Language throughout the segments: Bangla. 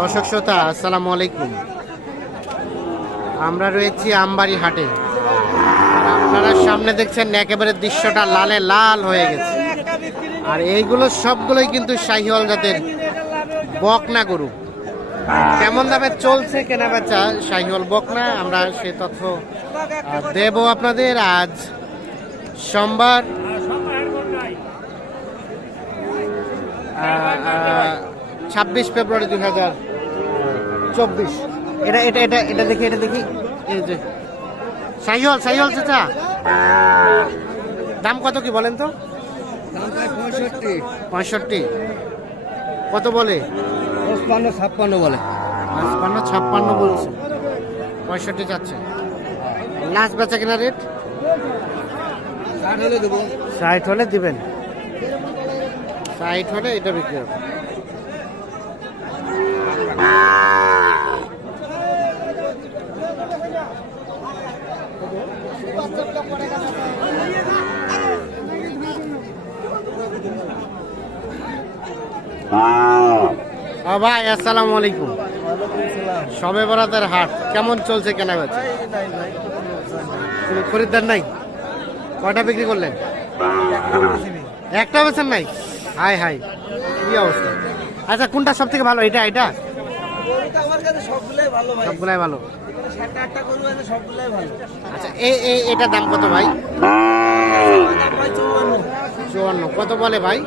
দর্শক শ্রোতা আসসালামু আলাইকুম। আমরা রয়েছি আমবাড়ি হাটে। আর আপনারা সামনে দেখছেন একেবারে দৃশ্যটা লালে লাল হয়ে গেছে। আর এইগুলো সবগুলোই কিন্তু শাহিওয়াল জাতের বকনা গরু। কেমন দামে চলছে কেনা বেচা শাহিওয়াল বকনা, আমরা সে তথ্য দেব আপনাদের। আজ সোমবার 26 ফেব্রুয়ারি 2024। এটা এটা এটা এটা দেখি, এটা দেখি। এই যে শাহিওয়াল চাচা, দাম কত কি বলেন তো? 65। কত বলে? 56 বলে। 56 বলছে, 65 চাচ্ছে। লাস্ট বেচা কিনা রেট 60 হলে দেবো। 60 হলে দিবেন। 60 হলে এটা বিক্রি হবে। ভাই আসসালামু আলাইকুম। সবে বরাতের হাট কেমন চলছে কেনা বেচা? খরিদ্দার নাই? কয়টা বিক্রি করলেন? একটা বেচেন নাই? হাই হাই, কি অবস্থা। আচ্ছা, কোনটা সব থেকে ভালো? এটা এটা সবগুলাই ভালো। আচ্ছা, এটা দাম কত ভাই? 54। কত বলে ভাই?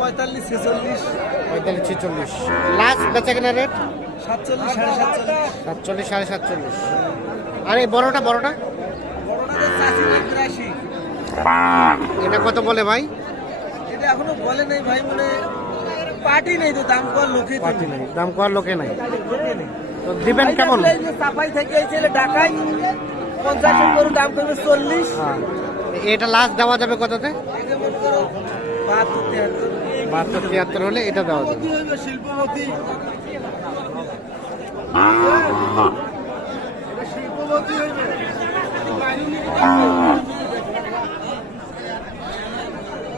45 46। লাস্ট বেচা কেনা রেট 47 47 47.5। আর এই বড়টা এটা কত বলে ভাই? এটা এখনো বলে নাই ভাই, মানে পার্টি নেই তো, দাম কর লোকে পার্টি নাই, দাম কর লোকে নাই। তো দিবেন কেমন? সাফাই থেকে এই ছেলে ঢাকায় 50 করে দাম করবে 40। এটা লাস্ট দেওয়া যাবে কততে? 72 73 হলে এটা দেওয়া যাবে। শিল্পপতি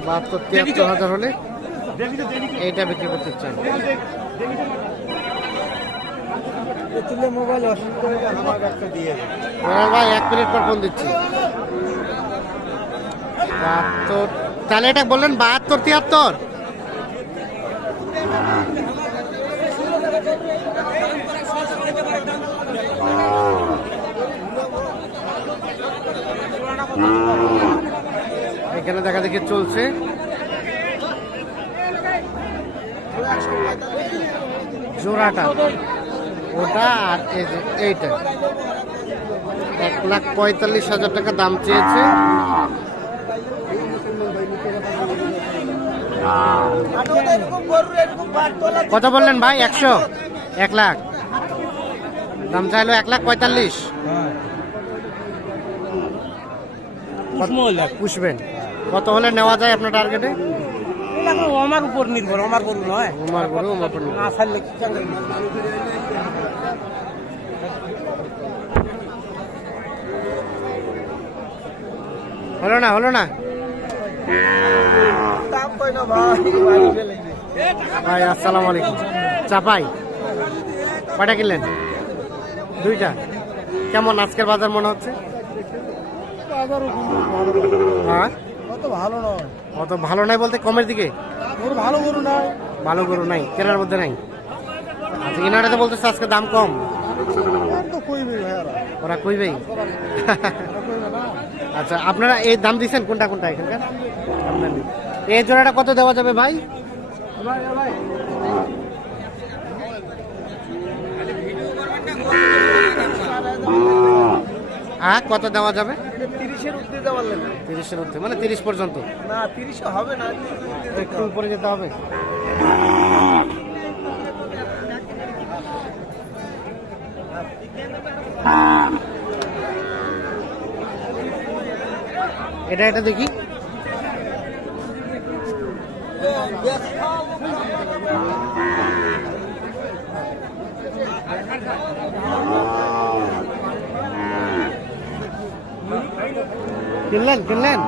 72-73 হলে এইটা বিক্রি করতে চান। মোবাইল অসুবিধা করে আমার একটা দিয়ে ভাই 1 মিনিট পর ফোন দিচ্ছি। 72, তাহলে এটা বললেন 72-73। এখানে দেখা দেখি চলছে। জোড়াটা ওটা আর এইটা 1,45,000 টাকা দাম চেয়েছে। কত বললেন ভাই? 100? 1 লাখ দাম চাইলো। 1,45,000 পুষবেন। কত হলে নেওয়া যায় আপনার টার্গেটে? আমার উপর নির্ভর, আমার গরু নয়। আমার গরু আমার উপর না ছাড়লে হলো না দাম কই না ভাই। ভাই আসসালামু আলাইকুম। চাপাই কয়টা কিনলেন? 2টা। কেমন আজকের বাজার মনে হচ্ছে? হ্যাঁ, অত ভালো নয়। অত ভালো নাই বলতে কমের দিকে? ভালো গরু নয়। ভালো গরু নাই, কেনার মধ্যে নাই। আচ্ছা, এনারা তো বলতেছে আজকে দাম কম। ওরা কইবেই। আচ্ছা, আপনারা এই দাম দিচ্ছেন কোনটা এখানকার? এই জোড়াটা কত দেওয়া যাবে ভাই? হ্যাঁ, কত দেওয়া যাবে? 30-এর উঠতে যাওয়ার লাগে। 30-এর মধ্যে, মানে 30 পর্যন্ত? না, 30 হবে না, একটু উপরে যেতে হবে। এটা দেখি। কিনলেন কিনলেন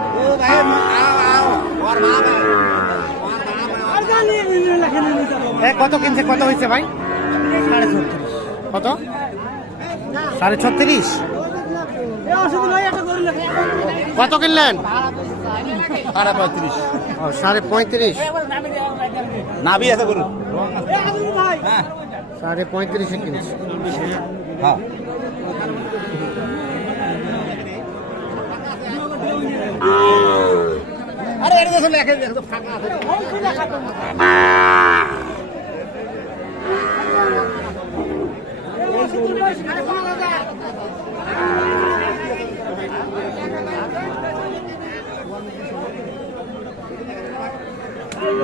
কত কিনছে, কত হয়েছে ভাই? কত? 36.5। কত কিনলেন? 35.5 ও 35.5। নাভি আছে গরু। 35.5 কিনছে। হ্যাঁ আরে এটা দেখো লেখে দেখো ফাঁকা আছে।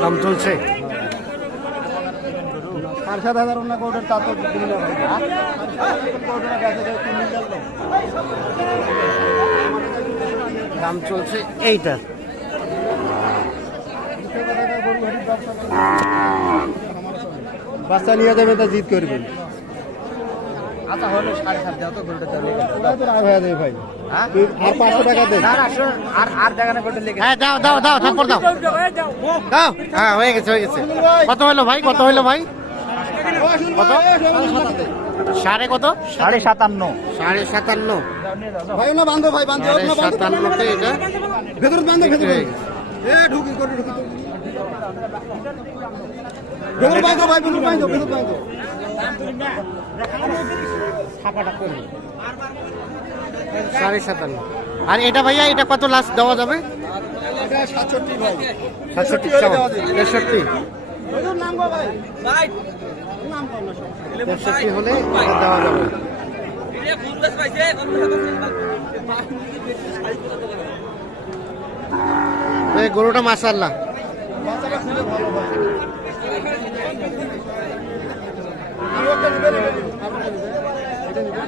দাম চলছে। 7,500 অন্য কোটের তা তো দিলে ভাই। দাম চলছে এইটার। বাচ্চা নিয়ে যাবে তা জিত করবেন। আচ্ছা হলো 7.5 দাও তো গরুটা তাহলে হয়ে যাবে ভাই। আর 500 টাকা দেন। আর জায়গা না গরুটা লেগে হ্যাঁ দাও দাও দাও, থাপ্পড় দাও দাও। হ্যাঁ হয়ে গেছে হয়ে গেছে। কত হলো ভাই? কত হলো ভাই? কত? সাড়ে কত? 57.5 57.5। ভাই না বান্ধব ভাই বান্ধব 57.5-তে এটা ভেতর বান্ধব বিক্রি ভেতর হয়ে গেছে। এ ঢুকি করে ঢুকি ভেতর বান্ধব ভাই ভেতর বান্ধব ভেতর বান্ধব 57.5। আর এটা ভাইয়া এটা কত লাস্ট দেওয়া যাবে? এটা 67 ভাই 67, 63। ভেতর নাম গো ভাই ভাই 63 হলে এটা দেওয়া যাবে। এটা ফুলবাস পাইছে এই গরুটা মাশাআল্লাহ। বাচ্চাটা খুলে ভালো ভাই আমি একটা নিবে এটা নিবে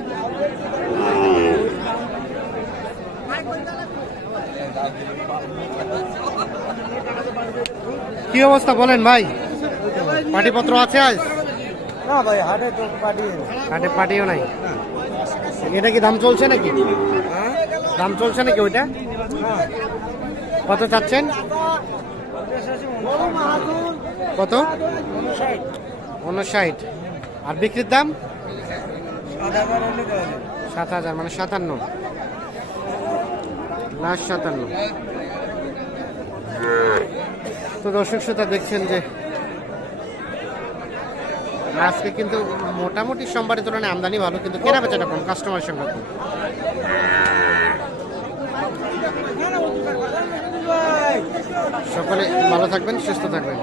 কি অবস্থা বলেন ভাই? পাটিপত্র আছে আজ? না ভাই হাটে তো পাঠিয়ে কাটে পাটিও নাই। এটা কি দাম চলছে নাকি? দাম চলছে নাকি ওইটা? কত চাচ্ছেন? কত? 59। আর বিক্রির দাম 7,000 মানে 57। লাস্ট 57। তো দর্শক শ্রোতা দেখছেন যে আজকে কিন্তু মোটামুটি সোমবারের তুলনায় আমদানি ভালো, কিন্তু কেনা বেচাটা কম, কাস্টমারের সংখ্যা কম। সকলে ভালো থাকবেন, সুস্থ থাকবেন।